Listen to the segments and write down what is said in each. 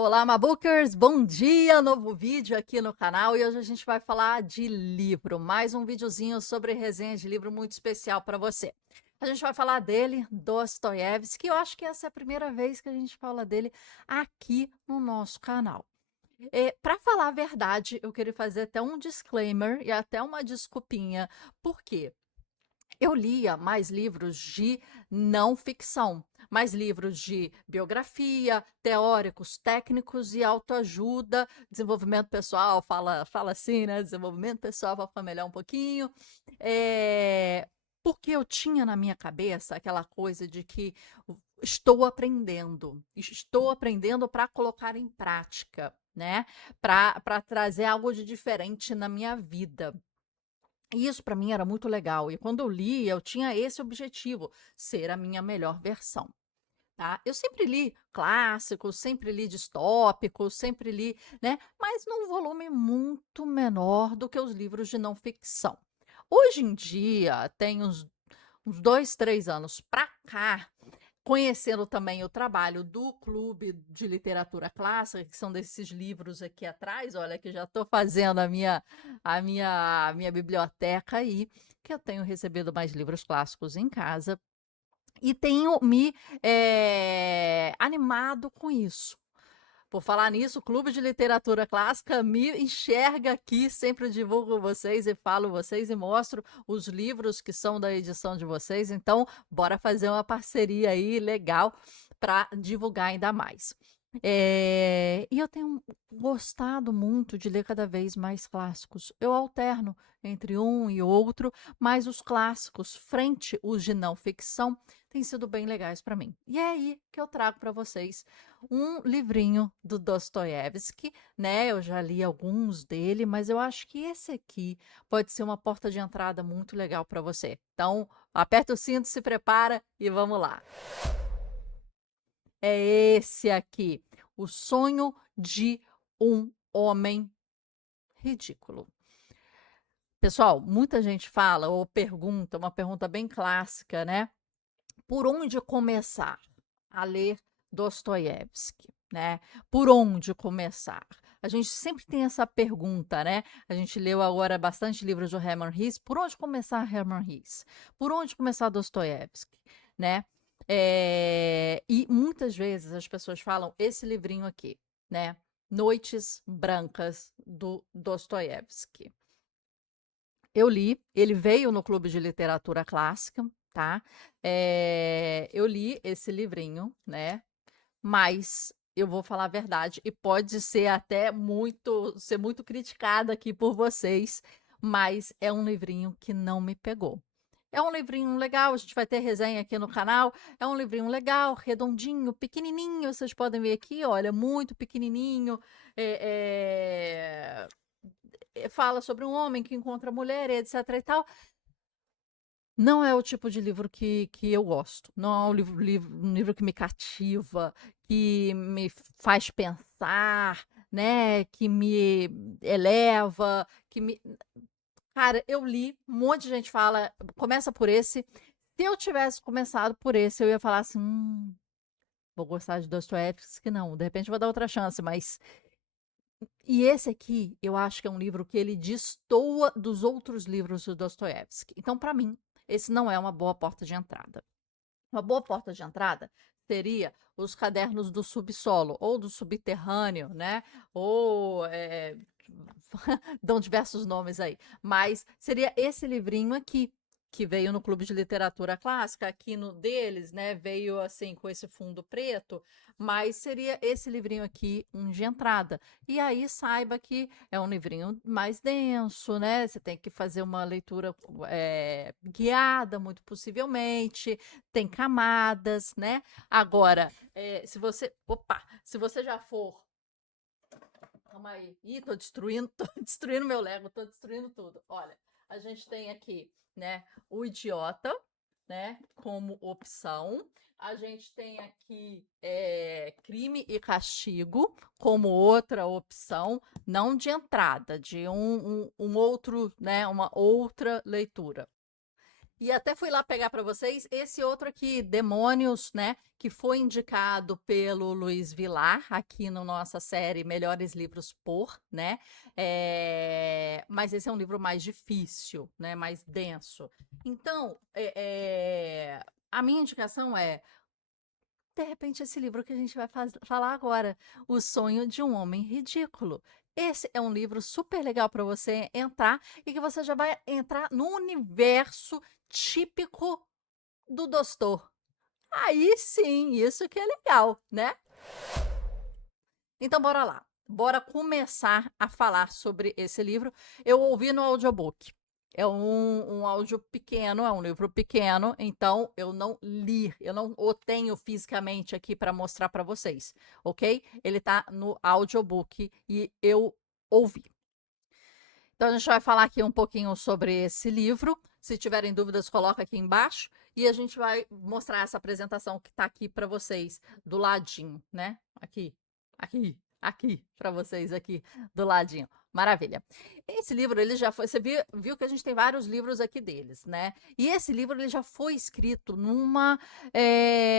Olá, Mabookers! Bom dia! Novo vídeo aqui no canal e hoje a gente vai falar de livro. Mais um videozinho sobre resenha de livro muito especial para você. A gente vai falar dele, Dostoiévski, eu acho que essa é a primeira vez que a gente fala dele aqui no nosso canal. Para falar a verdade, eu queria fazer até um disclaimer e até uma desculpinha. Por quê? Eu lia mais livros de não ficção, mais livros de biografia, teóricos, técnicos e autoajuda, desenvolvimento pessoal, fala assim, né? Desenvolvimento pessoal para ficar melhor um pouquinho. Porque eu tinha na minha cabeça aquela coisa de que estou aprendendo para colocar em prática, né? Para trazer algo de diferente na minha vida. E isso para mim era muito legal. E quando eu li, eu tinha esse objetivo, ser a minha melhor versão, tá? Eu sempre li clássicos, sempre li distópicos, sempre li, né? Mas num volume muito menor do que os livros de não ficção. Hoje em dia, tem uns 2, 3 anos para cá, conhecendo também o trabalho do Clube de Literatura Clássica, que são desses livros aqui atrás, olha que já estou fazendo a minha biblioteca aí, que eu tenho recebido mais livros clássicos em casa e tenho me animado com isso. Por falar nisso, o Clube de Literatura Clássica me enxerga aqui, sempre divulgo vocês e falo vocês e mostro os livros que são da edição de vocês. Então, bora fazer uma parceria aí legal para divulgar ainda mais. E eu tenho gostado muito de ler cada vez mais clássicos. Eu alterno entre um e outro, mas os clássicos, frente os de não ficção, têm sido bem legais para mim. E é aí que eu trago para vocês um livrinho do Dostoiévski, né? Eu já li alguns dele, mas eu acho que esse aqui pode ser uma porta de entrada muito legal para você. Então, aperta o cinto, se prepara e vamos lá. É esse aqui, O Sonho de um Homem Ridículo. Pessoal, muita gente fala ou pergunta, uma pergunta bem clássica, né? Por onde começar a ler Dostoiévski, né? Por onde começar? A gente sempre tem essa pergunta, né? A gente leu agora bastante livros do Hermann Hesse. Por onde começar Hermann Hesse? Por onde começar Dostoiévski, né? E muitas vezes as pessoas falam esse livrinho aqui, né? Noites Brancas do Dostoiévski. Eu li, ele veio no Clube de Literatura Clássica, tá? Eu li esse livrinho, né? Mas eu vou falar a verdade, e pode ser até ser muito criticada aqui por vocês, mas é um livrinho que não me pegou. É um livrinho legal, a gente vai ter resenha aqui no canal. É um livrinho legal, redondinho, pequenininho. Vocês podem ver aqui, olha, muito pequenininho. Fala sobre um homem que encontra a mulher, etc e tal. Não é o tipo de livro que eu gosto. Não é um livro que me cativa, que me faz pensar, né? Que me eleva, que me. Cara, eu li, um monte de gente fala, começa por esse. Se eu tivesse começado por esse, eu ia falar assim, vou gostar de Dostoiévski, não. De repente vou dar outra chance, mas. E esse aqui, eu acho que é um livro que ele destoa dos outros livros do Dostoiévski. Então, para mim, esse não é uma boa porta de entrada. Uma boa porta de entrada seria os cadernos do subsolo ou do subterrâneo, né? Ou dão diversos nomes aí, mas seria esse livrinho aqui que veio no Clube de Literatura Clássica, aqui no deles, né? Veio assim com esse fundo preto, mas seria esse livrinho aqui um de entrada. E aí saiba que é um livrinho mais denso, né? Você tem que fazer uma leitura guiada, muito possivelmente, tem camadas, né? Agora, se você já for. Calma aí. Ih, tô destruindo, tô destruindo meu Lego, tô destruindo tudo. Olha, a gente tem aqui, né, o idiota, né, como opção. A gente tem aqui crime e castigo como outra opção, não de entrada, de um outro, né, uma outra leitura. E até fui lá pegar para vocês esse outro aqui, Demônios, né? Que foi indicado pelo Luiz Vilar aqui na nossa série Melhores Livros por, né? Mas esse é um livro mais difícil, né? Mais denso. Então, a minha indicação é, de repente, esse livro que a gente vai falar agora, O Sonho de um Homem Ridículo. Esse é um livro super legal para você entrar e que você já vai entrar no universo típico do Dostor. Aí sim, isso que é legal, né? Então, bora lá. Bora começar a falar sobre esse livro. Eu ouvi no audiobook. É um áudio pequeno, é um livro pequeno, então eu não li, eu não o tenho fisicamente aqui para mostrar para vocês, ok? Ele tá no audiobook e eu ouvi. Então a gente vai falar aqui um pouquinho sobre esse livro. Se tiverem dúvidas, coloca aqui embaixo e a gente vai mostrar essa apresentação que está aqui para vocês do ladinho, né? Aqui para vocês aqui do ladinho. Maravilha. Esse livro ele já foi, você viu que a gente tem vários livros aqui deles, né? E esse livro ele já foi escrito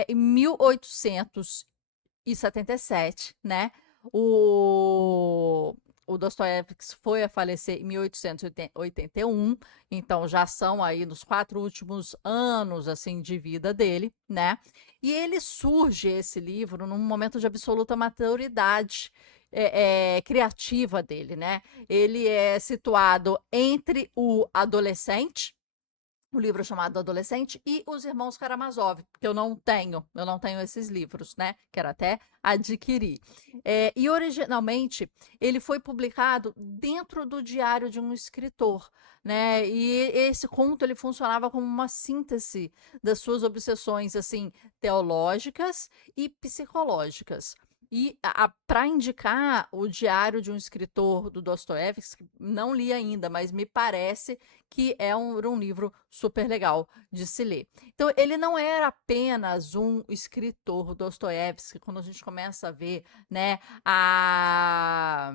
em 1877, né? O, o Dostoiévski foi a falecer em 1881, então já são aí nos 4 últimos anos assim de vida dele, né? E ele surge esse livro num momento de absoluta maturidade criativa dele, né? Ele é situado entre o adolescente, o livro chamado Adolescente, e Os Irmãos Karamazov, que eu não tenho esses livros, né? Quero até adquirir. E originalmente ele foi publicado dentro do diário de um escritor, né? E esse conto ele funcionava como uma síntese das suas obsessões assim teológicas e psicológicas. E para indicar o diário de um escritor do Dostoiévski, não li ainda, mas me parece que era um livro super legal de se ler. Então, ele não era apenas um escritor Dostoiévski, quando a gente começa a ver, né, a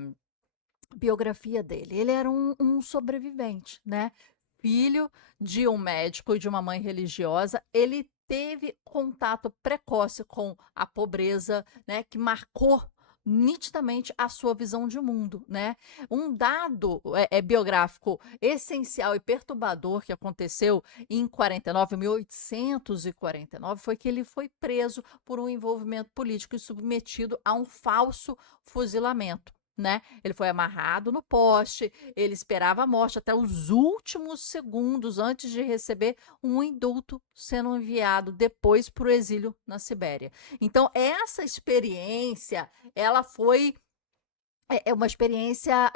biografia dele. Ele era um sobrevivente, né? Filho de um médico e de uma mãe religiosa. Ele teve contato precoce com a pobreza, né, que marcou nitidamente a sua visão de mundo, né? Um dado biográfico essencial e perturbador que aconteceu em 49, 1849, foi que ele foi preso por um envolvimento político e submetido a um falso fuzilamento, né? Ele foi amarrado no poste, ele esperava a morte até os últimos segundos antes de receber um indulto, sendo enviado depois para o exílio na Sibéria. Então, essa experiência, ela foi uma experiência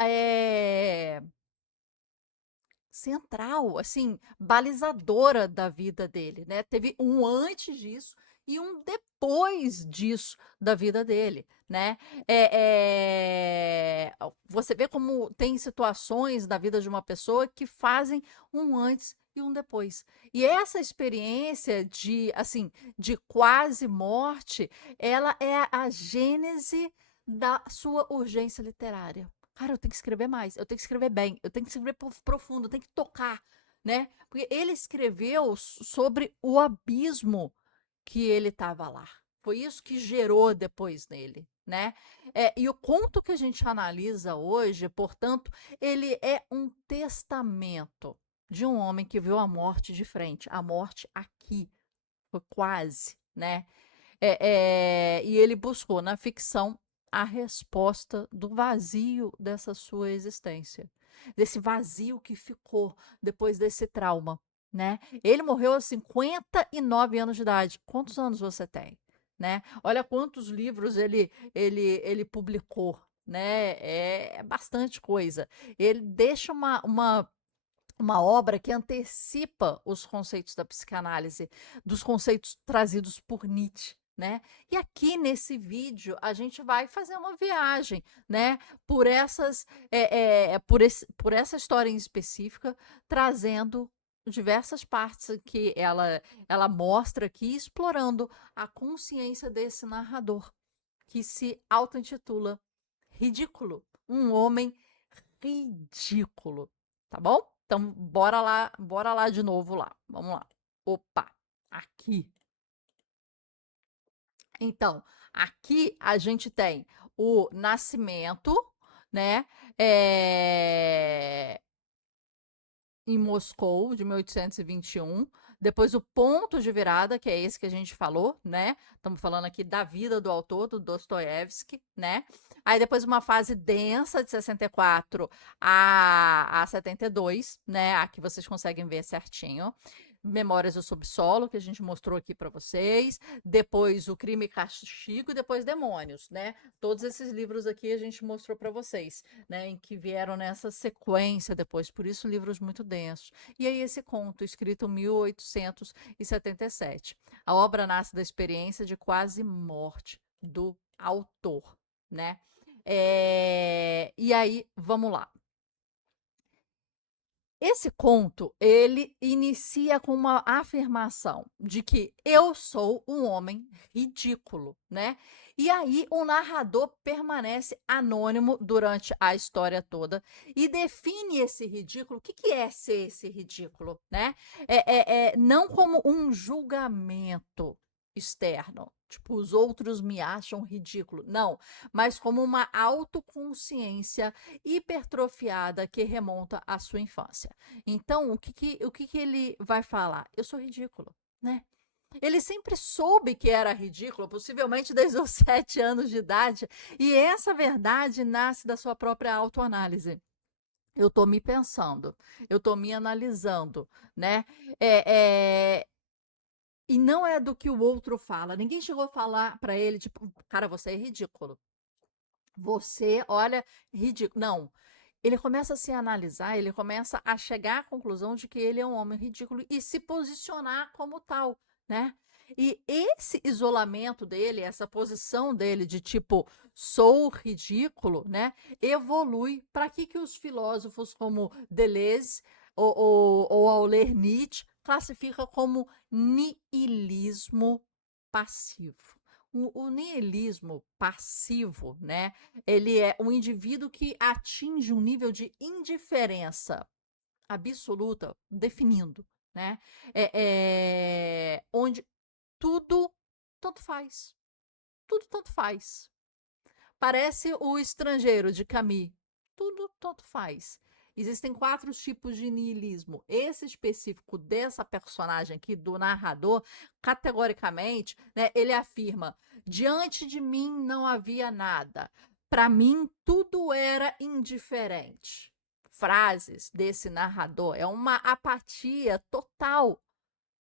central, assim, balizadora da vida dele, né? Teve um antes disso e um depois disso da vida dele, né? Você vê como tem situações da vida de uma pessoa que fazem um antes e um depois. E essa experiência assim, de quase morte, ela é a gênese da sua urgência literária. Cara, eu tenho que escrever mais, eu tenho que escrever bem, eu tenho que escrever profundo, eu tenho que tocar, né? Porque ele escreveu sobre o abismo que ele estava lá. Foi isso que gerou depois nele, né? E o conto que a gente analisa hoje, portanto, ele é um testamento de um homem que viu a morte de frente, a morte aqui, foi quase, né? E ele buscou na ficção a resposta do vazio dessa sua existência, desse vazio que ficou depois desse trauma, né? Ele morreu aos 59 anos de idade. Quantos anos você tem, né? Olha quantos livros ele publicou, né? É bastante coisa. Ele deixa uma obra que antecipa os conceitos da psicanálise, dos conceitos trazidos por Nietzsche, né? E aqui nesse vídeo a gente vai fazer uma viagem, né? Por essa história em específica, trazendo diversas partes que ela mostra aqui, explorando a consciência desse narrador que se auto-intitula Ridículo, um homem ridículo, tá bom? Então, bora lá de novo lá. Vamos lá. Opa, aqui. Então, aqui a gente tem o nascimento, né? É, em Moscou, de 1821. Depois o ponto de virada, que é esse que a gente falou, né? Estamos falando aqui da vida do autor, do Dostoiévski, né? Aí depois uma fase densa, de 64 a 72, né? Aqui vocês conseguem ver certinho. Memórias do Subsolo, que a gente mostrou aqui para vocês. Depois o Crime e Castigo e depois Demônios, né? Todos esses livros aqui a gente mostrou para vocês, né? Em que vieram nessa sequência depois, por isso livros muito densos. E aí esse conto, escrito em 1877. A obra nasce da experiência de quase morte do autor, né? E aí, vamos lá. Esse conto, ele inicia com uma afirmação de que eu sou um homem ridículo, né? E aí o narrador permanece anônimo durante a história toda e define esse ridículo. O que que é ser esse ridículo, né? Não como um julgamento externo, tipo, os outros me acham ridículo. Não, mas como uma autoconsciência hipertrofiada que remonta à sua infância. Então, o que que ele vai falar? Eu sou ridículo, né? Ele sempre soube que era ridículo, possivelmente desde os 7 anos de idade, e essa verdade nasce da sua própria autoanálise. Eu tô me pensando, eu tô me analisando, né? É, é, e não é do que o outro fala. Ninguém chegou a falar para ele, tipo, cara, você é ridículo. Você, olha, ridículo. Não. Ele começa a se analisar, ele começa a chegar à conclusão de que ele é um homem ridículo e se posicionar como tal, né? E esse isolamento dele, essa posição dele de tipo, sou ridículo, né? Evolui para que os filósofos como Deleuze ou ao ler Nietzsche classifica como niilismo passivo. O niilismo passivo, né? Ele é um indivíduo que atinge um nível de indiferença absoluta, definindo, né? Onde tudo tanto faz. Tudo tanto faz. Parece o Estrangeiro, de Camus. Tudo tanto faz. Existem 4 tipos de niilismo. Esse específico dessa personagem aqui, do narrador, categoricamente, né, ele afirma: diante de mim não havia nada. Para mim, tudo era indiferente. Frases desse narrador. É uma apatia total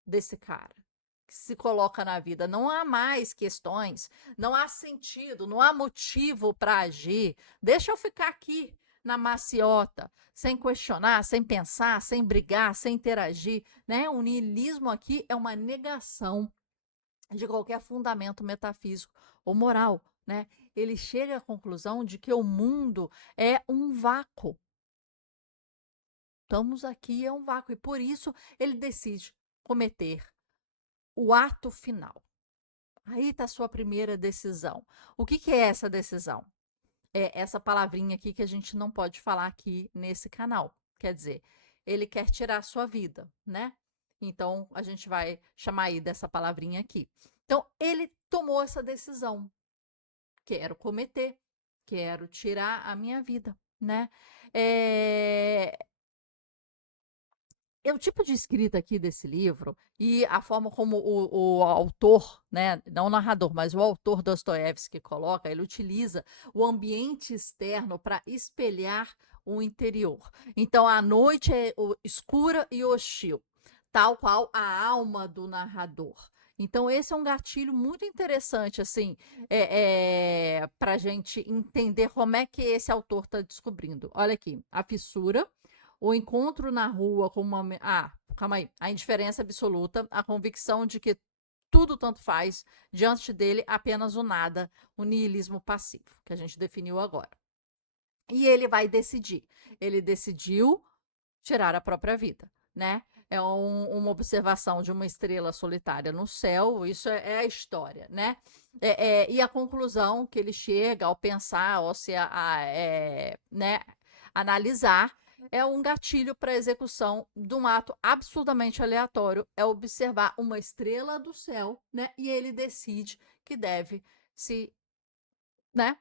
desse cara que se coloca na vida. Não há mais questões, não há sentido, não há motivo para agir. Deixa eu ficar aqui na maciota, sem questionar, sem pensar, sem brigar, sem interagir, né? O niilismo aqui é uma negação de qualquer fundamento metafísico ou moral, né? Ele chega à conclusão de que o mundo é um vácuo. Estamos aqui, é um vácuo, e por isso ele decide cometer o ato final. Aí está a sua primeira decisão. O que, que é essa decisão? É essa palavrinha aqui que a gente não pode falar aqui nesse canal. Quer dizer, ele quer tirar a sua vida, né? Então, a gente vai chamar aí dessa palavrinha aqui. Então, ele tomou essa decisão. Quero cometer, quero tirar a minha vida, né? É, o tipo de escrita aqui desse livro e a forma como o autor, né, não o narrador, mas o autor Dostoiévski coloca, ele utiliza o ambiente externo para espelhar o interior. Então, a noite é escura e hostil, tal qual a alma do narrador. Então, esse é um gatilho muito interessante, assim, para a gente entender como é que esse autor está descobrindo. Olha aqui, a fissura, o encontro na rua com uma. Ah, calma aí. A indiferença absoluta, a convicção de que tudo tanto faz, diante dele apenas o nada, o niilismo passivo, que a gente definiu agora. E ele vai decidir. Ele decidiu tirar a própria vida, né? É uma observação de uma estrela solitária no céu, isso é a história, né? E a conclusão que ele chega ao pensar, ou se né, analisar, é um gatilho para a execução de um ato absurdamente aleatório, é observar uma estrela do céu, né? E ele decide que deve se, né,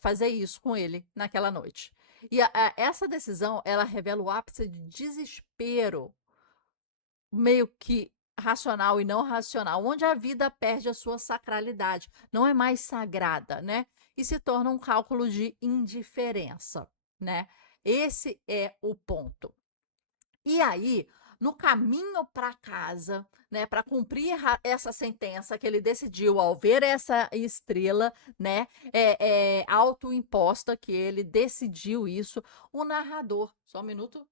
fazer isso com ele naquela noite. E essa decisão, ela revela o ápice de desespero, meio que racional e não racional, onde a vida perde a sua sacralidade, não é mais sagrada, né? E se torna um cálculo de indiferença, né? Esse é o ponto. E aí, no caminho para casa, né, para cumprir essa sentença que ele decidiu ao ver essa estrela, né, autoimposta, que ele decidiu isso, o narrador, só um minuto,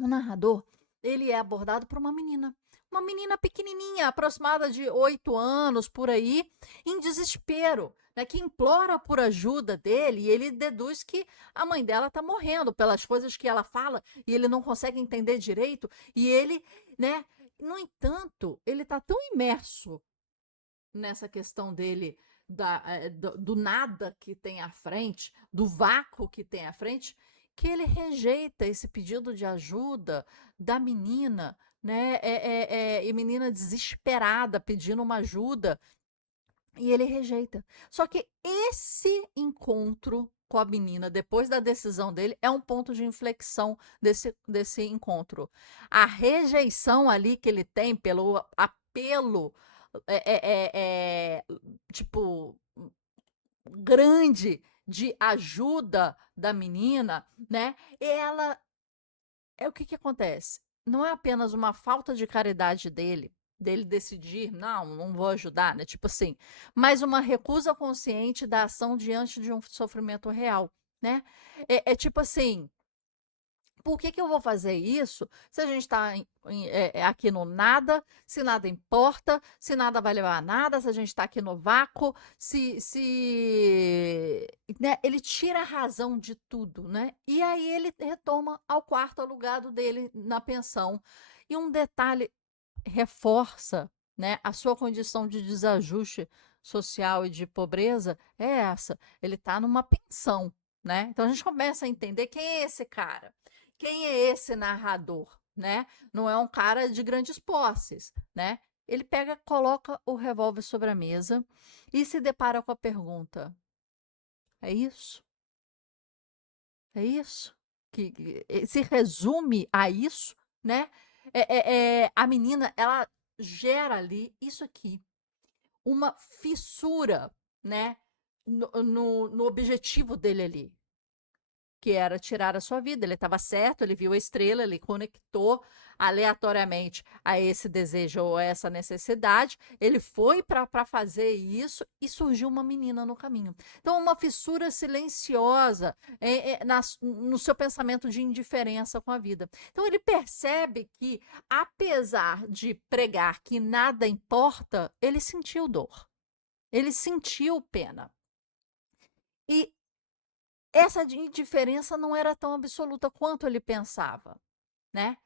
o narrador, ele é abordado por uma menina pequenininha, aproximada de 8 anos, por aí, em desespero, né, que implora por ajuda dele, e ele deduz que a mãe dela está morrendo pelas coisas que ela fala, e ele não consegue entender direito, e ele, né, no entanto, ele está tão imerso nessa questão dele do nada que tem à frente, do vácuo que tem à frente, que ele rejeita esse pedido de ajuda da menina, né? E menina desesperada pedindo uma ajuda, e ele rejeita. Só que esse encontro com a menina, depois da decisão dele, é um ponto de inflexão desse encontro. A rejeição ali que ele tem pelo apelo tipo, grande de ajuda da menina, né? Ela o que acontece? Não é apenas uma falta de caridade dele decidir, não vou ajudar, né? Tipo assim, mas uma recusa consciente da ação diante de um sofrimento real, né? Tipo assim, por que eu vou fazer isso se a gente está aqui no nada, se nada importa, se nada vai levar a nada, se a gente está aqui no vácuo, né, ele tira a razão de tudo, né? E aí ele retoma ao quarto alugado dele na pensão. E um detalhe reforça, né, a sua condição de desajuste social e de pobreza é essa. Ele está numa pensão, né? Então a gente começa a entender quem é esse cara, quem é esse narrador, né? Não é um cara de grandes posses, né? Ele pega, coloca o revólver sobre a mesa e se depara com a pergunta: é isso? É isso? Que se resume a isso, né? A menina, ela gera ali isso aqui, uma fissura, né? No objetivo dele ali, que era tirar a sua vida. Ele estava certo, ele viu a estrela, ele conectou aleatoriamente a esse desejo ou a essa necessidade. Ele foi para fazer isso e surgiu uma menina no caminho. Então, uma fissura silenciosa no seu pensamento de indiferença com a vida. Então, ele percebe que, apesar de pregar que nada importa, ele sentiu dor. Ele sentiu pena. E essa indiferença não era tão absoluta quanto ele pensava, né?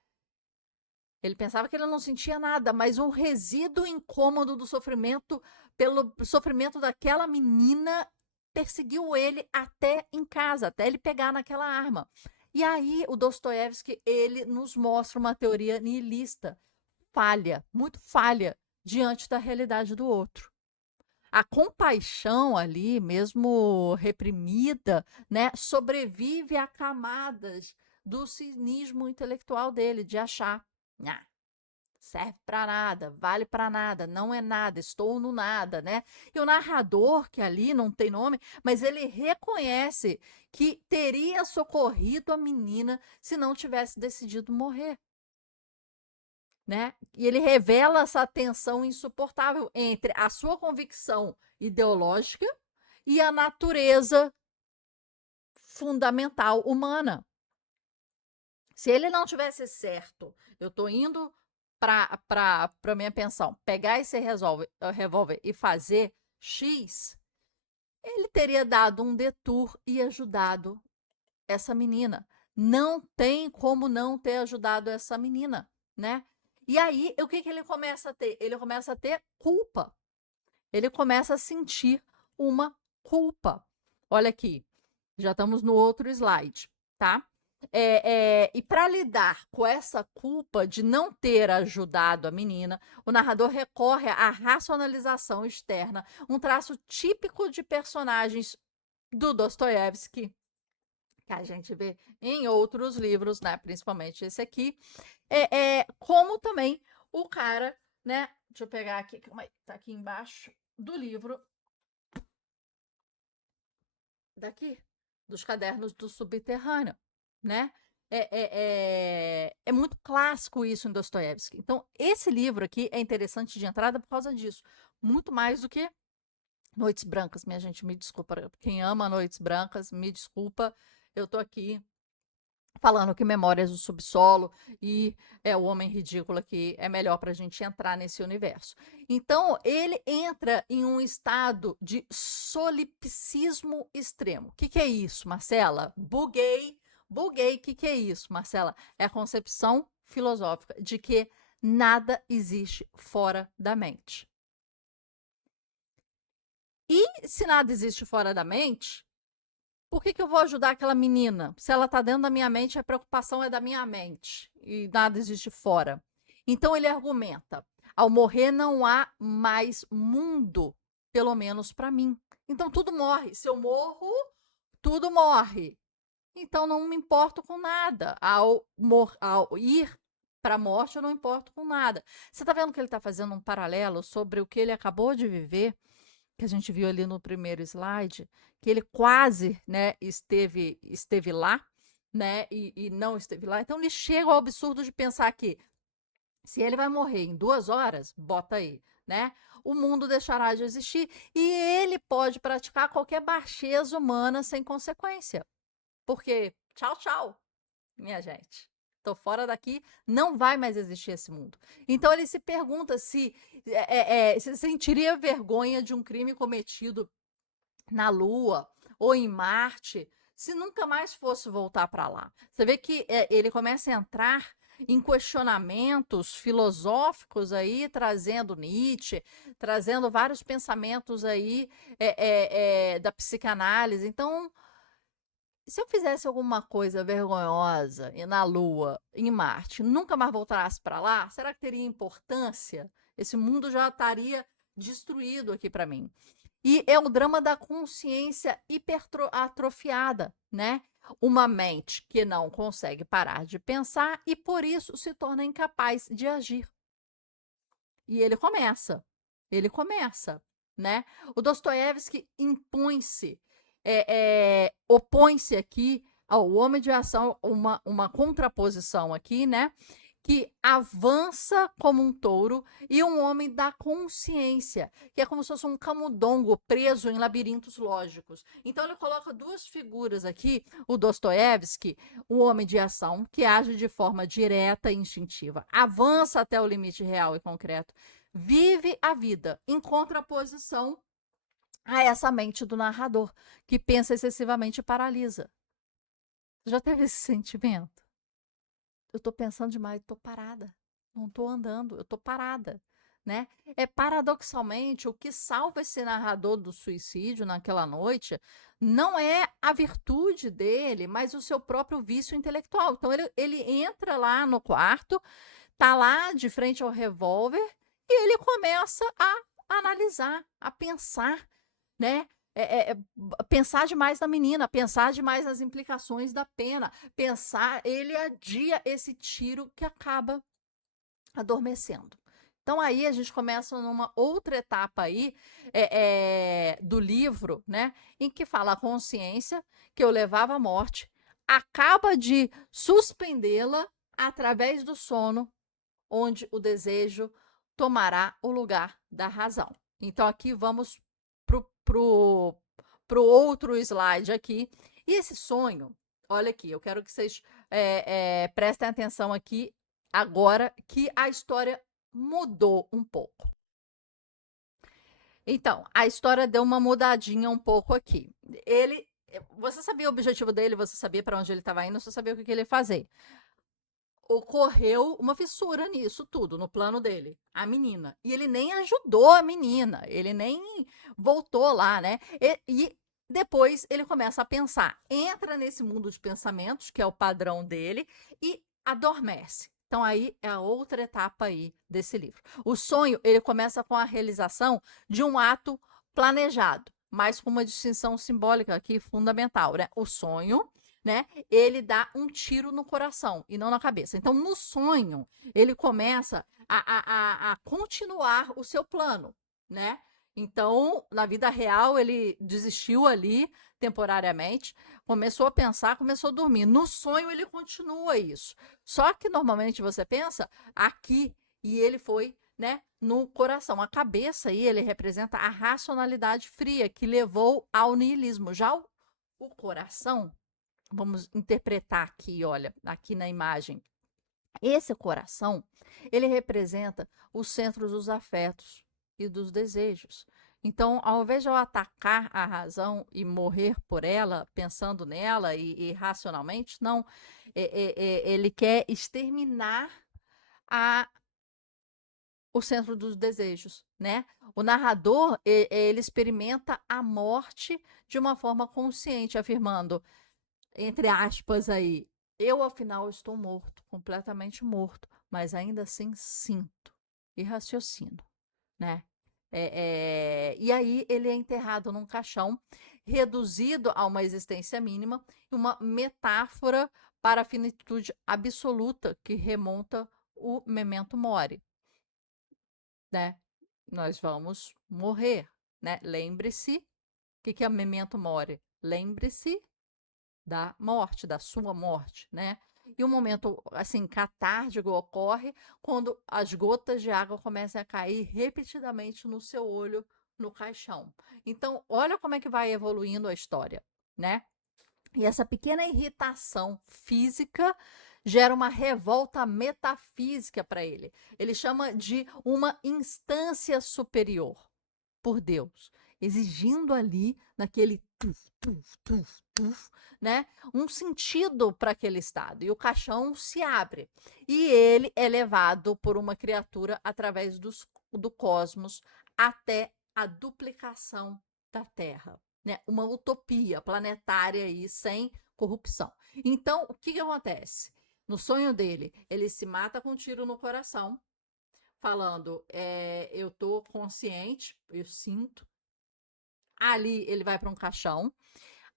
Ele pensava que ele não sentia nada, mas um resíduo incômodo do sofrimento, pelo sofrimento daquela menina, perseguiu ele até em casa, até ele pegar naquela arma. E aí o Dostoiévski, ele nos mostra uma teoria nihilista, falha, muito falha, diante da realidade do outro. A compaixão ali, mesmo reprimida, né, sobrevive a camadas do cinismo intelectual dele, de achar, ah, serve para nada, vale para nada, não é nada, estou no nada, né? E o narrador, que ali não tem nome, mas ele reconhece que teria socorrido a menina se não tivesse decidido morrer, né? E ele revela essa tensão insuportável entre a sua convicção ideológica e a natureza fundamental humana. Se ele não tivesse certo, eu estou indo para minha pensão, pegar esse revólver e fazer X, ele teria dado um detour e ajudado essa menina. Não tem como não ter ajudado essa menina, né? E aí, o que ele começa a ter? Ele começa a ter culpa. Ele começa a sentir uma culpa. Olha aqui. Já estamos no outro slide, tá? E para lidar com essa culpa de não ter ajudado a menina, o narrador recorre à racionalização externa, um traço típico de personagens do Dostoiévski, que a gente vê em outros livros, né? Principalmente esse aqui, como também o cara, né? Deixa eu pegar aqui, calma aí, tá aqui embaixo do livro, daqui, dos cadernos do subterrâneo, né? É muito clássico isso em Dostoiévski. Então, esse livro aqui é interessante de entrada por causa disso. Muito mais do que Noites Brancas, minha gente, me desculpa. Quem ama Noites Brancas, me desculpa. Eu tô aqui falando que Memórias do Subsolo e é o Homem Ridículo que é melhor para a gente entrar nesse universo. Então, ele entra em um estado de solipsismo extremo. O que é isso, Marcela? Buguei. O que é isso, Marcela? É a concepção filosófica de que nada existe fora da mente. E se nada existe fora da mente, por que eu vou ajudar aquela menina? Se ela está dentro da minha mente, a preocupação é da minha mente e nada existe fora. Então ele argumenta: ao morrer não há mais mundo, pelo menos para mim. Então tudo morre. Se eu morro, tudo morre. Então não me importo com nada. Ao ir para a morte, eu não importo com nada. Você está vendo que ele está fazendo um paralelo sobre o que ele acabou de viver, que a gente viu ali no primeiro slide, que ele quase, né, esteve lá, né, e não esteve lá. Então ele chega ao absurdo de pensar que se ele vai morrer em 2 horas, bota aí, né, o mundo deixará de existir e ele pode praticar qualquer baixeza humana sem consequência. Porque tchau, tchau, minha gente. Tô fora daqui, não vai mais existir esse mundo. Então ele se pergunta se sentiria vergonha de um crime cometido na Lua ou em Marte, se nunca mais fosse voltar para lá. Você vê que ele começa a entrar em questionamentos filosóficos aí, trazendo Nietzsche, trazendo vários pensamentos aí da psicanálise. Então, se eu fizesse alguma coisa vergonhosa na Lua, em Marte, nunca mais voltasse para lá, será que teria importância? Esse mundo já estaria destruído aqui para mim. E é o drama da consciência hiperatrofiada, né? Uma mente que não consegue parar de pensar e por isso se torna incapaz de agir. E ele começa, né? O Dostoiévski impõe-se, opõe-se aqui ao homem de ação, uma contraposição aqui, né? Que avança como um touro e um homem da consciência, que é como se fosse um camundongo preso em labirintos lógicos. Então ele coloca duas figuras aqui, o Dostoiévski, o homem de ação, que age de forma direta e instintiva, avança até o limite real e concreto, vive a vida em contraposição a essa mente do narrador, que pensa excessivamente e paralisa. Você já teve esse sentimento? Eu tô pensando demais, tô parada. Não tô andando, eu tô parada, né? Paradoxalmente, o que salva esse narrador do suicídio naquela noite não é a virtude dele, mas o seu próprio vício intelectual. Então ele entra lá no quarto, tá lá de frente ao revólver e ele começa a analisar, a pensar, né? Pensar demais na menina, pensar demais nas implicações da pena, ele adia esse tiro que acaba adormecendo. Então aí a gente começa numa outra etapa aí do livro, né, em que fala a consciência que eu levava à morte, acaba de suspendê-la através do sono, onde o desejo tomará o lugar da razão. Então aqui vamos pro outro slide aqui. E esse sonho, olha aqui, eu quero que vocês prestem atenção aqui agora que a história mudou um pouco. Então, a história deu uma mudadinha um pouco aqui. Você sabia o objetivo dele, você sabia para onde ele estava indo, você sabia o que ele ia fazer. Ocorreu uma fissura nisso tudo, no plano dele, a menina. E ele nem ajudou a menina, ele nem voltou lá, né? E Depois ele começa a pensar, entra nesse mundo de pensamentos, que é o padrão dele, e adormece. Então aí é a outra etapa aí desse livro. O sonho, ele começa com a realização de um ato planejado, mas com uma distinção simbólica aqui fundamental, né? O sonho, né? Ele dá um tiro no coração e não na cabeça. Então, no sonho, ele começa a continuar o seu plano, né? Então, na vida real, ele desistiu ali temporariamente, começou a pensar, começou a dormir. No sonho, ele continua isso. Só que normalmente você pensa aqui e ele foi, né, no coração. A cabeça aí, ele representa a racionalidade fria que levou ao niilismo. Já o coração, vamos interpretar aqui, olha, aqui na imagem. Esse coração, ele representa os centros dos afetos e dos desejos. Então, ao invés de eu atacar a razão e morrer por ela, pensando nela e racionalmente, não. Ele quer exterminar a, o centro dos desejos, né? O narrador, ele experimenta a morte de uma forma consciente, afirmando, entre aspas aí, eu afinal estou morto, completamente morto, mas ainda assim sinto e raciocino, né? E aí ele é enterrado num caixão, reduzido a uma existência mínima, uma metáfora para a finitude absoluta que remonta o memento mori, né? Nós vamos morrer, né? Lembre-se, o que é memento mori? Lembre-se da morte, da sua morte, né? E um momento assim catártico ocorre quando as gotas de água começam a cair repetidamente no seu olho, no caixão. Então, olha como é que vai evoluindo a história, né? E essa pequena irritação física gera uma revolta metafísica para ele. Ele chama de uma instância superior por Deus, exigindo ali, naquele tuf, tuf, tuf, tuf, né, um sentido para aquele estado. E o caixão se abre. E ele é levado por uma criatura através do cosmos até a duplicação da Terra. Né? Uma utopia planetária aí, sem corrupção. Então, o que acontece? No sonho dele, ele se mata com um tiro no coração, falando, eu tô consciente, eu sinto. Ali ele vai para um caixão.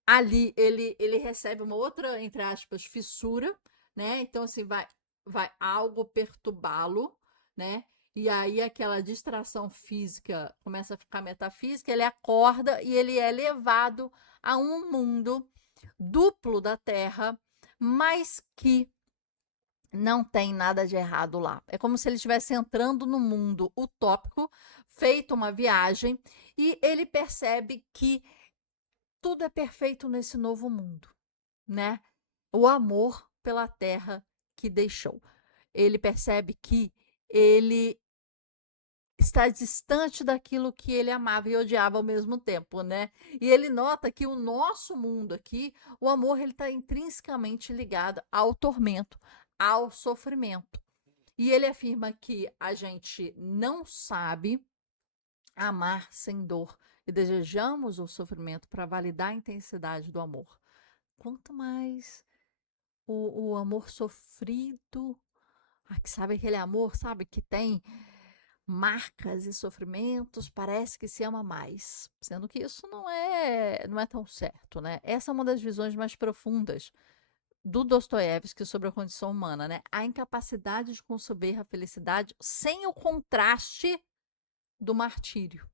Ali ele recebe uma outra, entre aspas, fissura, né? Então, assim, vai algo perturbá-lo, né? E aí aquela distração física começa a ficar metafísica, ele acorda e ele é levado a um mundo duplo da Terra, mas que não tem nada de errado lá. É como se ele estivesse entrando no mundo utópico, feito uma viagem, e ele percebe que tudo é perfeito nesse novo mundo, né? O amor pela terra que deixou. Ele percebe que ele está distante daquilo que ele amava e odiava ao mesmo tempo, né? E ele nota que o nosso mundo aqui, o amor, ele está intrinsecamente ligado ao tormento, ao sofrimento. E ele afirma que a gente não sabe amar sem dor e desejamos o sofrimento para validar a intensidade do amor. Quanto mais o amor sofrido, que sabe aquele amor, sabe, que tem marcas e sofrimentos, parece que se ama mais, sendo que isso não é tão certo, né? Essa é uma das visões mais profundas do Dostoiévski sobre a condição humana, né? A incapacidade de conceber a felicidade sem o contraste do martírio,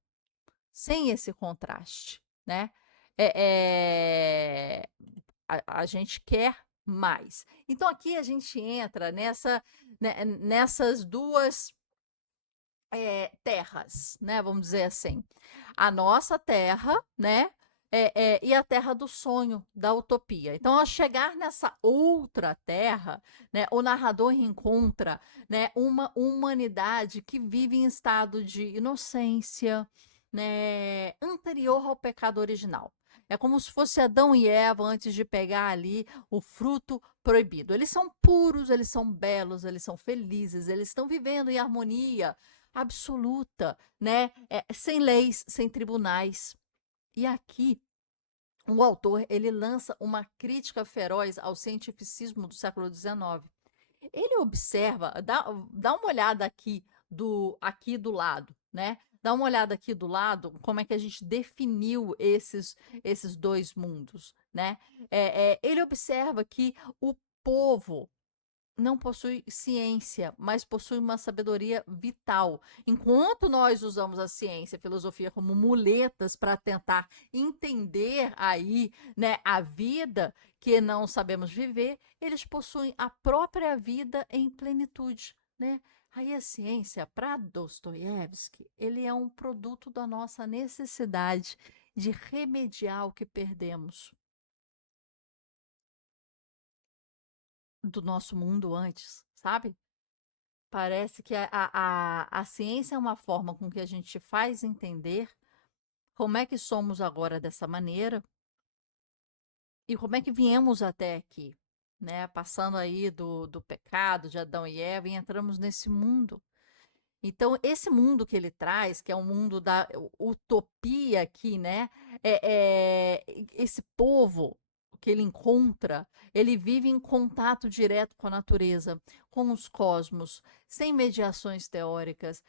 sem esse contraste, né? É, é, a gente quer mais. Então aqui a gente entra nessas duas terras, né? Vamos dizer assim. A nossa terra, né? E a terra do sonho, da utopia. Então, ao chegar nessa outra terra, né, o narrador encontra, né, uma humanidade que vive em estado de inocência, né, anterior ao pecado original. É como se fosse Adão e Eva antes de pegar ali o fruto proibido. Eles são puros, eles são belos, eles são felizes, eles estão vivendo em harmonia absoluta, né? Sem leis, sem tribunais. E aqui o autor ele lança uma crítica feroz ao cientificismo do século XIX. Ele observa, dá uma olhada aqui do lado, né? Dá uma olhada aqui do lado, como é que a gente definiu esses dois mundos, né? Ele observa que o povo não possui ciência, mas possui uma sabedoria vital. Enquanto nós usamos a ciência e a filosofia como muletas para tentar entender aí, né, a vida que não sabemos viver, eles possuem a própria vida em plenitude, né? Aí a ciência, para Dostoiévski, ele é um produto da nossa necessidade de remediar o que perdemos do nosso mundo antes, sabe? Parece que a ciência é uma forma com que a gente faz entender como é que somos agora dessa maneira e como é que viemos até aqui, né? Passando aí do pecado de Adão e Eva e entramos nesse mundo. Então, esse mundo que ele traz, que é um mundo da utopia aqui, né? Esse povo que ele encontra, ele vive em contato direto com a natureza, com os cosmos, sem mediações teóricas,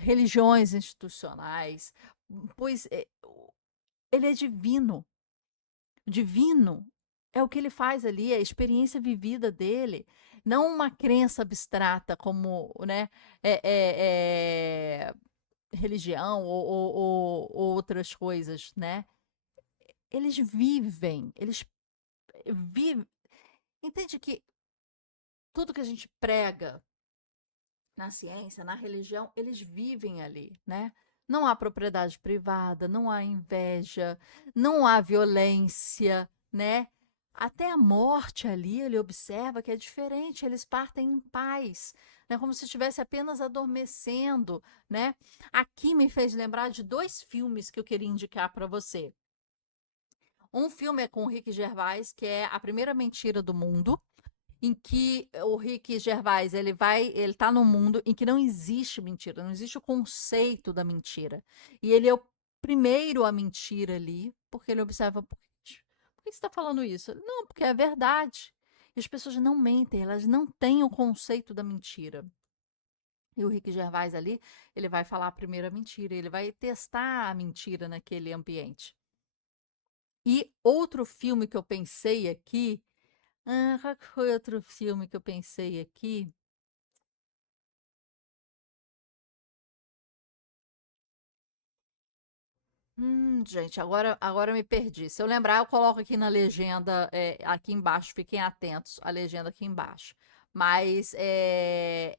religiões institucionais, pois ele é divino. Divino é o que ele faz ali, é a experiência vivida dele, não uma crença abstrata como, né, religião ou outras coisas, né? Eles vivem. Entende que tudo que a gente prega na ciência, na religião, eles vivem ali, né? Não há propriedade privada, não há inveja, não há violência, né? Até a morte ali, ele observa que é diferente, eles partem em paz, né? Como se estivesse apenas adormecendo, né? Aqui me fez lembrar de dois filmes que eu queria indicar para você. Um filme é com o Rick Gervais, que é A Primeira Mentira do Mundo, em que o Rick Gervais, ele tá num mundo em que não existe mentira, não existe o conceito da mentira. E ele é o primeiro a mentir ali, porque ele observa, por que você está falando isso? Não, porque é verdade. E as pessoas não mentem, elas não têm o conceito da mentira. E o Rick Gervais ali, ele vai falar a primeira mentira, ele vai testar a mentira naquele ambiente. E outro filme que eu pensei aqui, qual que foi outro filme que eu pensei aqui? Gente, agora eu me perdi. Se eu lembrar, eu coloco aqui na legenda, aqui embaixo. Fiquem atentos, a legenda aqui embaixo. Mas é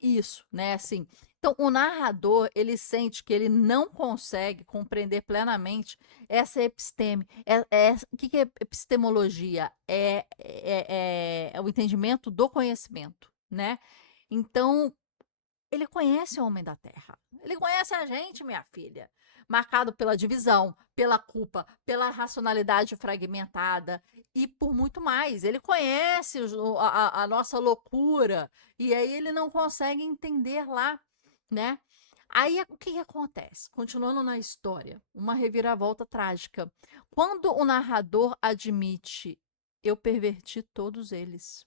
isso, né? Assim, então, o narrador, ele sente que ele não consegue compreender plenamente essa episteme. O que que é epistemologia? É o entendimento do conhecimento, né? Então, ele conhece o homem da terra. Ele conhece a gente, minha filha. Marcado pela divisão, pela culpa, pela racionalidade fragmentada e por muito mais. Ele conhece a nossa loucura e aí ele não consegue entender lá, né? Aí o que, que acontece? Continuando na história, uma reviravolta trágica. Quando o narrador admite, eu perverti todos eles.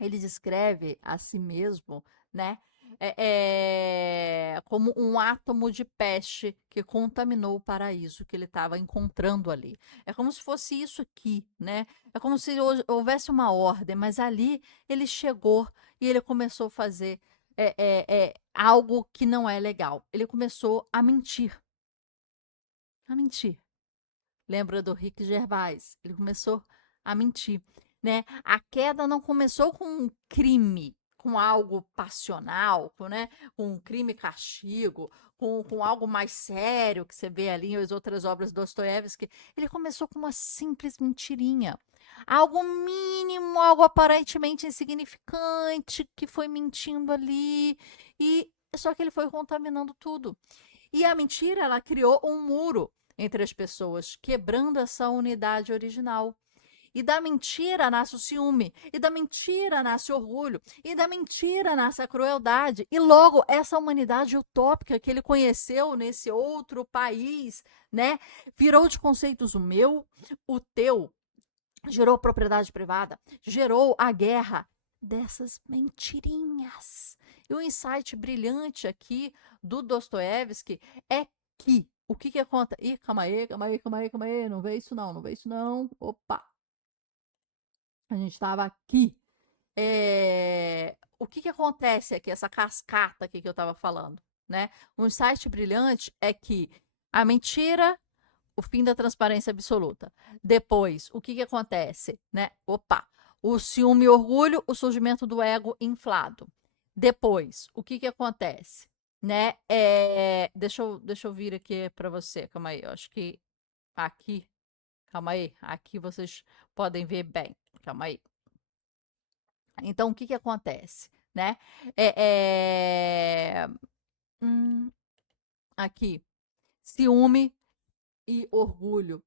Ele descreve a si mesmo, né, como um átomo de peste que contaminou o paraíso que ele estava encontrando ali. É como se fosse isso aqui, né? É como se houvesse uma ordem, mas ali ele chegou e ele começou a fazer algo que não é legal. Ele começou a mentir. A mentir. Lembra do Rick Gervais? Ele começou a mentir, né? A queda não começou com um crime, com algo passional, né? Com um crime castigo, com algo mais sério que você vê ali nas outras obras do Dostoiévski. Ele começou com uma simples mentirinha. Algo mínimo, algo aparentemente insignificante que foi mentindo ali e só que ele foi contaminando tudo. E a mentira, ela criou um muro entre as pessoas, quebrando essa unidade original. E da mentira nasce o ciúme, e da mentira nasce o orgulho, e da mentira nasce a crueldade. E logo, essa humanidade utópica que ele conheceu nesse outro país, né, virou de conceitos o meu, o teu, gerou propriedade privada, gerou a guerra dessas mentirinhas. E o insight brilhante aqui do Dostoiévski é que o que acontece? Ih, calma aí, calma aí, calma aí, calma aí, não vê isso não, não vê isso não. Opa, a gente estava aqui. O que acontece aqui, essa cascata aqui que eu estava falando, né? Um insight brilhante é que a mentira, o fim da transparência absoluta. Depois, o que acontece, né? Opa, o ciúme e orgulho, o surgimento do ego inflado. Depois, o que acontece, né? Deixa eu vir aqui para você, calma aí, eu acho que aqui, calma aí, aqui vocês podem ver bem, calma aí. Então, o que acontece, né? É, é, hum, aqui, ciúme e orgulho.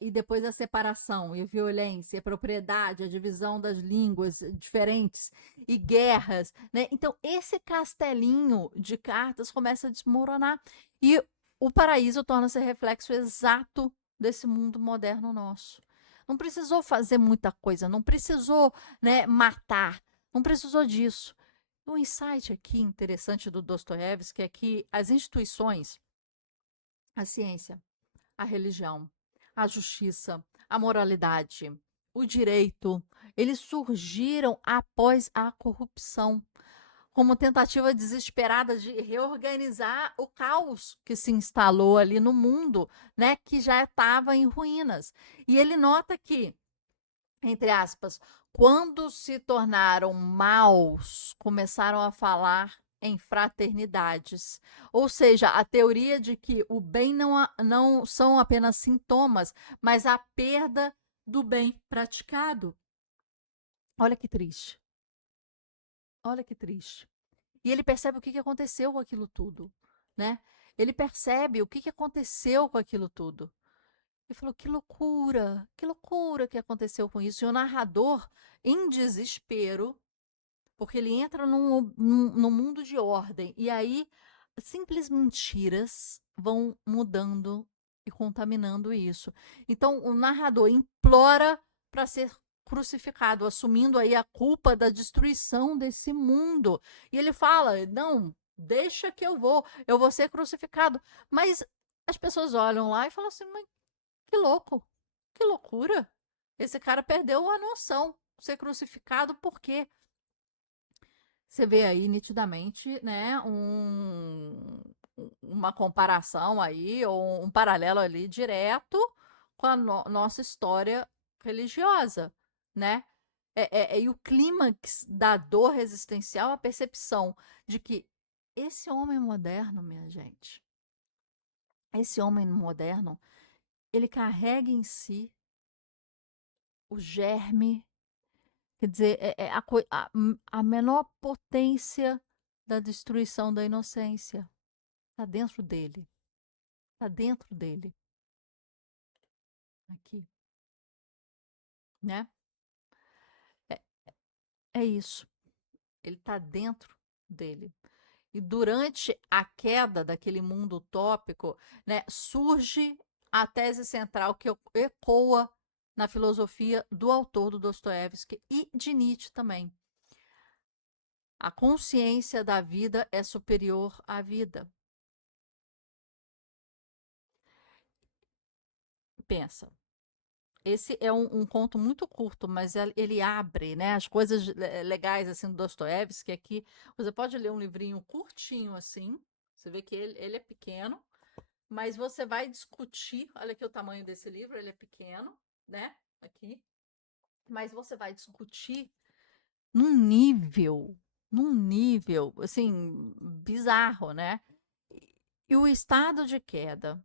E depois a separação, e a violência, a propriedade, a divisão das línguas diferentes e guerras, né? Então, esse castelinho de cartas começa a desmoronar e o paraíso torna-se reflexo exato desse mundo moderno nosso. Não precisou fazer muita coisa, não precisou, né, matar, não precisou disso. O insight aqui interessante do Dostoiévski é que as instituições, a ciência, a religião, a justiça, a moralidade, o direito, eles surgiram após a corrupção, como tentativa desesperada de reorganizar o caos que se instalou ali no mundo, né, que já estava em ruínas. E ele nota que, entre aspas, quando se tornaram maus, começaram a falar em fraternidades. Ou seja, a teoria de que o bem não são apenas sintomas, mas a perda do bem praticado. Olha que triste. Olha que triste. E ele percebe o que aconteceu com aquilo tudo, né? Ele percebe o que aconteceu com aquilo tudo. Ele falou: que loucura que aconteceu com isso. E o narrador, em desespero, porque ele entra num mundo de ordem, e aí simples mentiras vão mudando e contaminando isso. Então, o narrador implora para ser crucificado, assumindo aí a culpa da destruição desse mundo. E ele fala: não, deixa que eu vou ser crucificado. Mas as pessoas olham lá e falam assim: mas que louco, que loucura. Esse cara perdeu a noção. Ser crucificado por quê? Você vê aí nitidamente, né, uma comparação aí, ou um paralelo ali direto com a nossa história religiosa, né? E o clímax da dor existencial, a percepção de que esse homem moderno, minha gente, esse homem moderno, ele carrega em si o germe. Quer dizer, a menor potência da destruição da inocência. Está dentro dele. Está dentro dele. Aqui. Né? É, é isso. Ele está dentro dele. E durante a queda daquele mundo utópico, né, surge a tese central que ecoa na filosofia do autor do Dostoiévski e de Nietzsche também. A consciência da vida é superior à vida. Pensa. Esse é um conto muito curto, mas ele abre, né, as coisas legais assim do Dostoiévski aqui. Você pode ler um livrinho curtinho assim. Você vê que ele é pequeno, mas você vai discutir. Olha aqui o tamanho desse livro, ele é pequeno, né? Aqui. Mas você vai discutir num nível assim bizarro, né? E o estado de queda,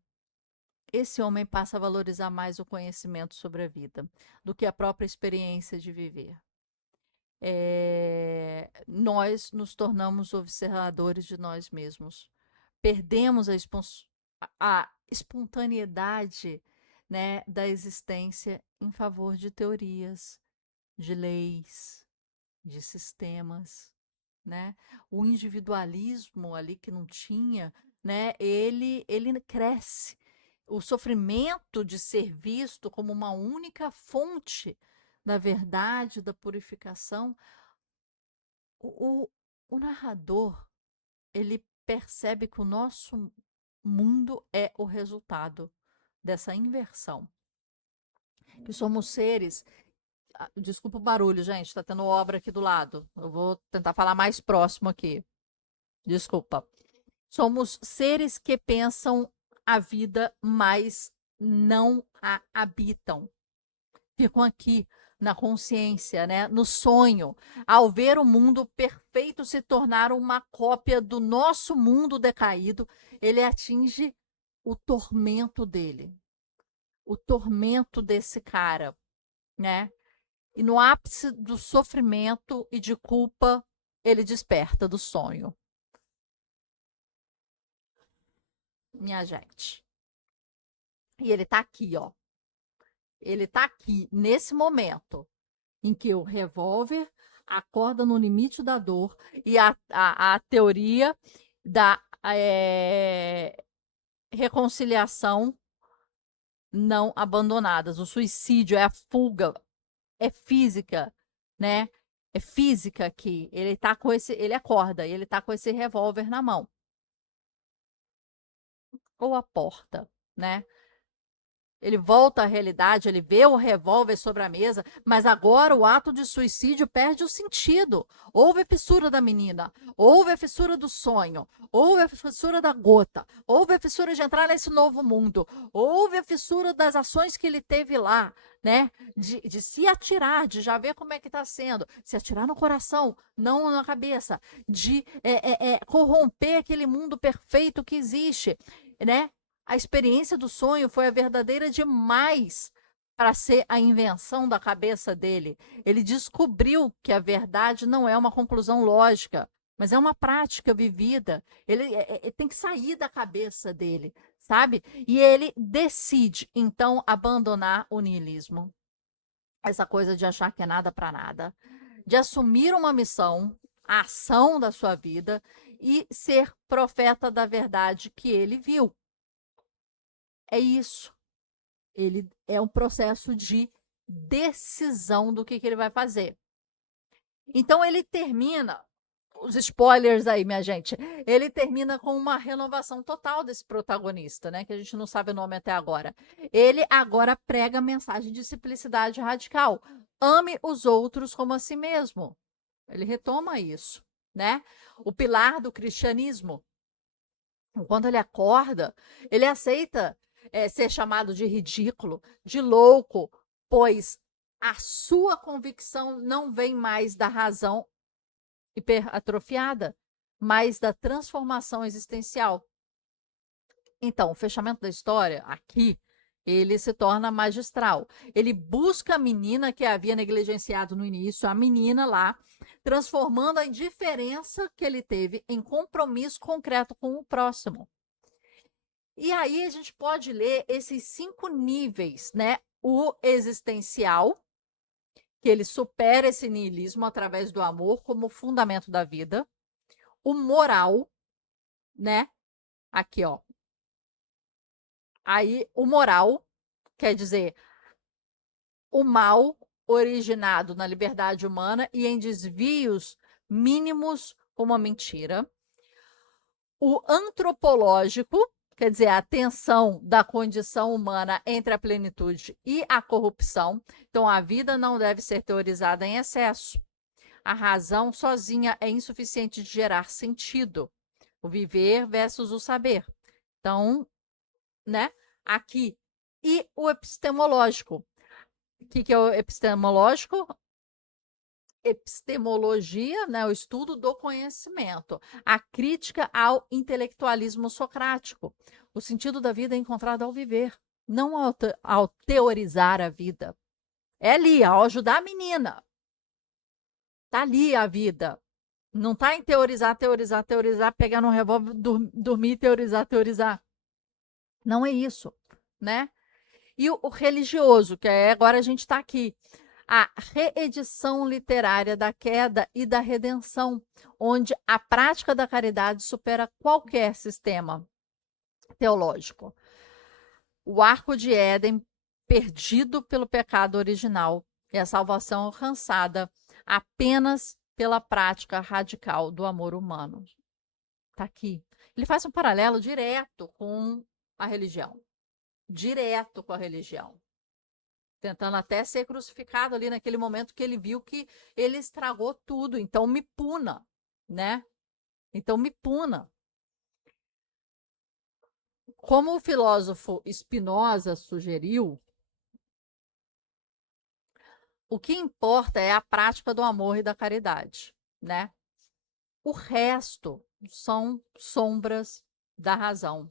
esse homem passa a valorizar mais o conhecimento sobre a vida do que a própria experiência de viver. Nós nos tornamos observadores de nós mesmos. Perdemos a espontaneidade, né, da existência em favor de teorias, de leis, de sistemas, né? O individualismo ali que não tinha, né? Ele cresce. O sofrimento de ser visto como uma única fonte da verdade, da purificação, o, o, o narrador, ele percebe que o nosso mundo é o resultado dessa inversão. Que somos seres. Desculpa o barulho, gente, está tendo obra aqui do lado. Eu vou tentar falar mais próximo aqui. Desculpa. Somos seres que pensam a vida, mas não a habitam. Ficam aqui na consciência, né? No sonho. Ao ver o mundo perfeito se tornar uma cópia do nosso mundo decaído, ele atinge o tormento dele. O tormento desse cara, né? E no ápice do sofrimento e de culpa, ele desperta do sonho. Minha gente. E ele tá aqui, ó. Ele tá aqui, nesse momento, em que o revólver acorda no limite da dor e a teoria da reconciliação não abandonadas. O suicídio é a fuga, é física, né? É física aqui. Ele tá com esse, ele acorda, ele tá com esse revólver na mão. Ou a porta, né? Ele volta à realidade, ele vê o revólver sobre a mesa, mas agora o ato de suicídio perde o sentido. Houve a fissura da menina, houve a fissura do sonho, houve a fissura da gota, houve a fissura de entrar nesse novo mundo, houve a fissura das ações que ele teve lá, né? De se atirar, de já ver como é que está sendo, se atirar no coração, não na cabeça, de corromper aquele mundo perfeito que existe, né? A experiência do sonho foi a verdadeira demais para ser a invenção da cabeça dele. Ele descobriu que a verdade não é uma conclusão lógica, mas é uma prática vivida. Ele tem que sair da cabeça dele, sabe? E ele decide, então, abandonar o niilismo. Essa coisa de achar que é nada para nada, de assumir uma missão, a ação da sua vida e ser profeta da verdade que ele viu. É isso. Ele é um processo de decisão do que ele vai fazer. Então ele termina, os spoilers aí, minha gente, ele termina com uma renovação total desse protagonista, né? Que a gente não sabe o nome até agora. Ele agora prega a mensagem de simplicidade radical. Ame os outros como a si mesmo. Ele retoma isso, né? O pilar do cristianismo. Quando ele acorda, ele aceita ser chamado de ridículo, de louco, pois a sua convicção não vem mais da razão hiperatrofiada, mas da transformação existencial. Então, o fechamento da história, aqui, ele se torna magistral. Ele busca a menina que havia negligenciado no início, a menina lá, transformando a indiferença que ele teve em compromisso concreto com o próximo. E aí a gente pode ler esses 5 níveis, né? O existencial, que ele supera esse niilismo através do amor como fundamento da vida. O moral, né? Aqui, ó. Aí, o moral quer dizer o mal originado na liberdade humana e em desvios mínimos como a mentira. O antropológico, quer dizer, a tensão da condição humana entre a plenitude e a corrupção. Então, a vida não deve ser teorizada em excesso. A razão sozinha é insuficiente de gerar sentido. O viver versus o saber. Então, né, aqui. E o epistemológico. O que é o epistemológico? Epistemologia, né, o estudo do conhecimento, a crítica ao intelectualismo socrático. O sentido da vida é encontrado ao viver, não ao teorizar a vida. É ali, ao ajudar a menina. Tá ali a vida. Não tá em teorizar, teorizar, teorizar, pegar no revólver, dormir, teorizar, teorizar. Não é isso, né? E o religioso, que é agora a gente está aqui. A reedição literária da queda e da redenção, onde a prática da caridade supera qualquer sistema teológico. O arco de Éden perdido pelo pecado original e a salvação alcançada apenas pela prática radical do amor humano. Está aqui. Ele faz um paralelo direto com a religião. Direto com a religião. Tentando até ser crucificado ali naquele momento que ele viu que ele estragou tudo. Então me puna, né? Então me puna. Como o filósofo Spinoza sugeriu, o que importa é a prática do amor e da caridade, né? O resto são sombras da razão.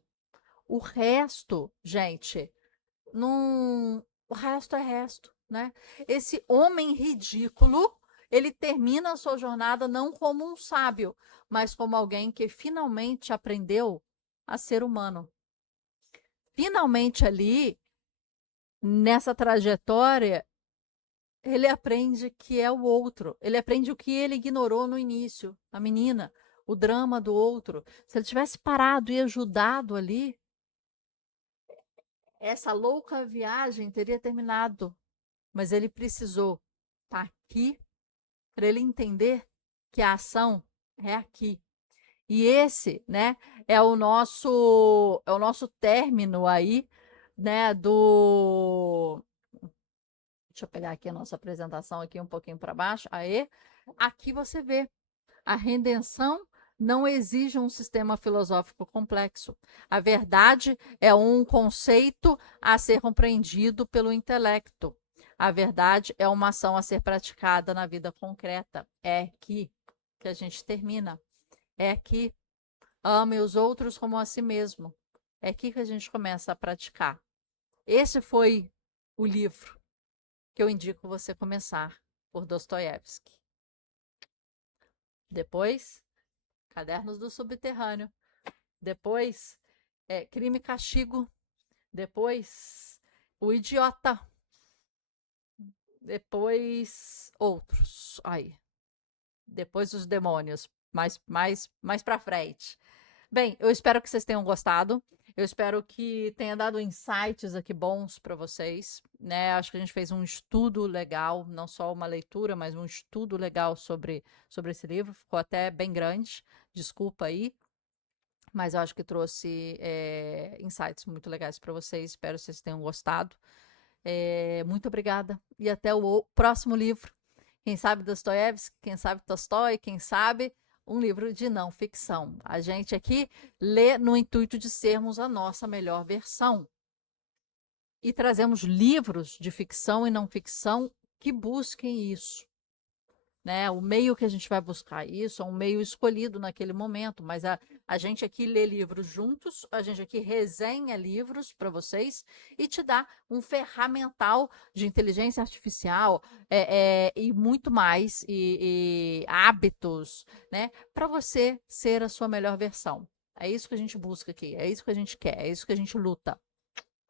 O resto, gente, não, o resto é resto, né? Esse homem ridículo, ele termina a sua jornada não como um sábio, mas como alguém que finalmente aprendeu a ser humano. Finalmente ali, nessa trajetória, ele aprende que é o outro. Ele aprende o que ele ignorou no início, a menina, o drama do outro. Se ele tivesse parado e ajudado ali, essa louca viagem teria terminado. Mas ele precisou estar aqui para ele entender que a ação é aqui. E esse, né, é o nosso término aí, né, do. Deixa eu pegar aqui a nossa apresentação aqui um pouquinho para baixo. Aí, aqui você vê a redenção não exige um sistema filosófico complexo. A verdade é um conceito a ser compreendido pelo intelecto. A verdade é uma ação a ser praticada na vida concreta. É aqui que a gente termina. É aqui. Ame os outros como a si mesmo. É aqui que a gente começa a praticar. Esse foi o livro que eu indico você começar, por Dostoiévski. Depois, Cadernos do Subterrâneo. Depois, Crime e Castigo. Depois, O Idiota. Depois, outros. Aí. Depois, Os Demônios. Mais para frente. Bem, eu espero que vocês tenham gostado. Eu espero que tenha dado insights aqui bons para vocês, né? Acho que a gente fez um estudo legal, não só uma leitura, mas um estudo legal sobre esse livro. Ficou até bem grande. Desculpa aí, mas eu acho que trouxe insights muito legais para vocês. Espero que vocês tenham gostado. Muito obrigada e até o próximo livro. Quem sabe Dostoiévski, quem sabe Tolstói, quem sabe um livro de não ficção. A gente aqui lê no intuito de sermos a nossa melhor versão. E trazemos livros de ficção e não ficção que busquem isso. Né? O meio que a gente vai buscar isso é um meio escolhido naquele momento, mas a gente aqui lê livros juntos, a gente aqui resenha livros para vocês e te dá um ferramental de inteligência artificial e muito mais, e hábitos, né? Para você ser a sua melhor versão. É isso que a gente busca aqui, é isso que a gente quer, é isso que a gente luta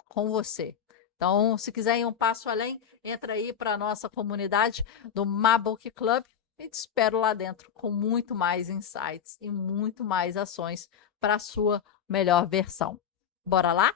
com você. Então, se quiser ir um passo além, entra aí para a nossa comunidade do Mabook Club e te espero lá dentro com muito mais insights e muito mais ações para a sua melhor versão. Bora lá?